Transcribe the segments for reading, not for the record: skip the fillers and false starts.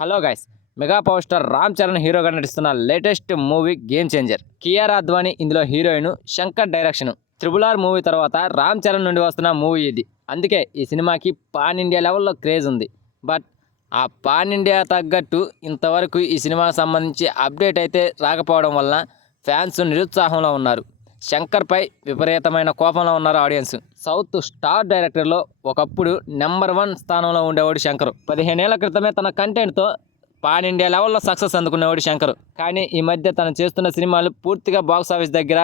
Hello guys, mega power star Ram Charan హీరోగా నటిస్తున్న latest movie game changer. Kiara Advani ఇందులో heroine, Shankar direction. RRR movie తర్వాత రామ్ చరణ్ నుండి వస్తున్న మూవీ ఇది. అందుకే ఈ సినిమాకి పాన్ ఇండియా లెవెల్లో క్రేజ్ ఉంది. బట్ ఆ పాన్ ఇండియా తగ్గట్టు ఇంతవరకు ఈ సినిమాకి సంబంధించి అప్డేట్ అయితే రాకపోవడం వలన ఫ్యాన్స్ నిరుత్సాహంలో ఉన్నారు. శంకర్పై విపరీతమైన కోపంలో ఉన్నారు ఆడియన్స్. సౌత్ స్టార్ డైరెక్టర్లో ఒకప్పుడు నెంబర్ 1 స్థానంలో ఉండేవాడు శంకర్. 15 ఏళ్ల క్రితమే తన కంటెంట్తో పాన్ ఇండియా లెవెల్లో సక్సెస్ అందుకునేవాడు శంకర్. కానీ ఈ మధ్య తను చేస్తున్న సినిమాలు పూర్తిగా బాక్స్ ఆఫీస్ దగ్గర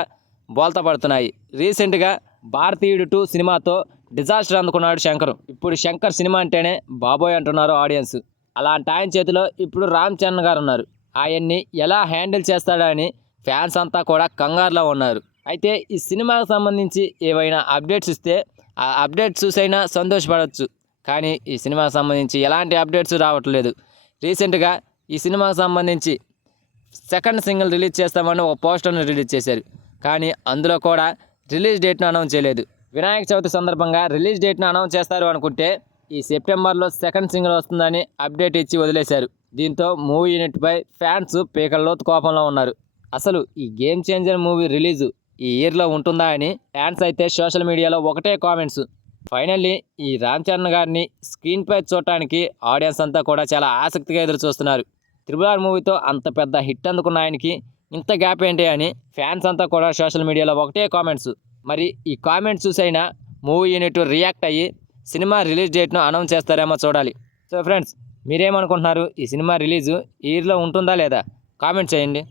బోల్తా పడుతున్నాయి. రీసెంట్గా భారతీయుడు 2 సినిమాతో డిజాస్టర్ అందుకున్నాడు శంకర్. ఇప్పుడు శంకర్ సినిమా అంటేనే బాబోయ్ అంటున్నారు ఆడియన్స్. అలాంటి ఆయన చేతిలో ఇప్పుడు రామ్ చరణ్ గారు ఉన్నారు. ఆయన్ని ఎలా హ్యాండిల్ చేస్తాడా అని ఫ్యాన్స్ అంతా కూడా కంగారులో ఉన్నారు. అయితే ఈ సినిమాకు సంబంధించి ఏవైనా అప్డేట్స్ ఇస్తే ఆ అప్డేట్స్ చూసైనా సంతోషపడవచ్చు. కానీ ఈ సినిమాకు సంబంధించి ఎలాంటి అప్డేట్స్ రావట్లేదు. రీసెంట్గా ఈ సినిమాకు సంబంధించి సెకండ్ సింగిల్ రిలీజ్ చేస్తామని ఒక పోస్టర్ని రిలీజ్ చేశారు. కానీ అందులో కూడా రిలీజ్ డేట్ను అనౌన్స్ చేయలేదు. వినాయక చవితి సందర్భంగా రిలీజ్ డేట్ను అనౌన్స్ చేస్తారు అనుకుంటే ఈ సెప్టెంబర్లో సెకండ్ సింగిల్ వస్తుందని అప్డేట్ ఇచ్చి వదిలేశారు. దీంతో మూవీ యూనిట్పై ఫ్యాన్స్ పీకల్లోతు కోపంలో ఉన్నారు. అసలు ఈ గేమ్ చేంజర్ మూవీ రిలీజు ఈ ఇయర్లో ఉంటుందా అని ఫ్యాన్స్ అయితే సోషల్ మీడియాలో ఒకటే కామెంట్స్. ఫైనల్లీ ఈ రామ్ చరణ్ గారిని స్క్రీన్పై చూడటానికి ఆడియన్స్ అంతా కూడా చాలా ఆసక్తిగా ఎదురు చూస్తున్నారు. RRR మూవీతో అంత పెద్ద హిట్ అందుకున్న ఆయనకి ఇంత గ్యాప్ ఏంటి అని ఫ్యాన్స్ అంతా కూడా సోషల్ మీడియాలో ఒకటే కామెంట్స్. మరి ఈ కామెంట్స్ చూసైనా మూవీ యూనిట్ రియాక్ట్ అయ్యి సినిమా రిలీజ్ డేట్ను అనౌన్స్ చేస్తారేమో చూడాలి. సో ఫ్రెండ్స్, మీరేమనుకుంటున్నారు? ఈ సినిమా రిలీజు ఈ ఇయర్లో ఉంటుందా లేదా? కామెంట్ చేయండి.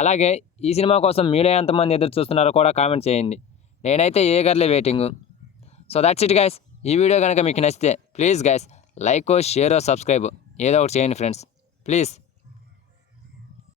అలాగే ఈ సినిమా కోసం మీలో ఎంతమంది ఎదురు చూస్తున్నారో కూడా కామెంట్ చేయండి. నేనైతే eagerly waiting. So that's it guys. ఈ వీడియో కనుక మీకు నచ్చితే please guys like, share, subscribe ఏదో ఒకటి చేయండి ఫ్రెండ్స్, ప్లీజ్.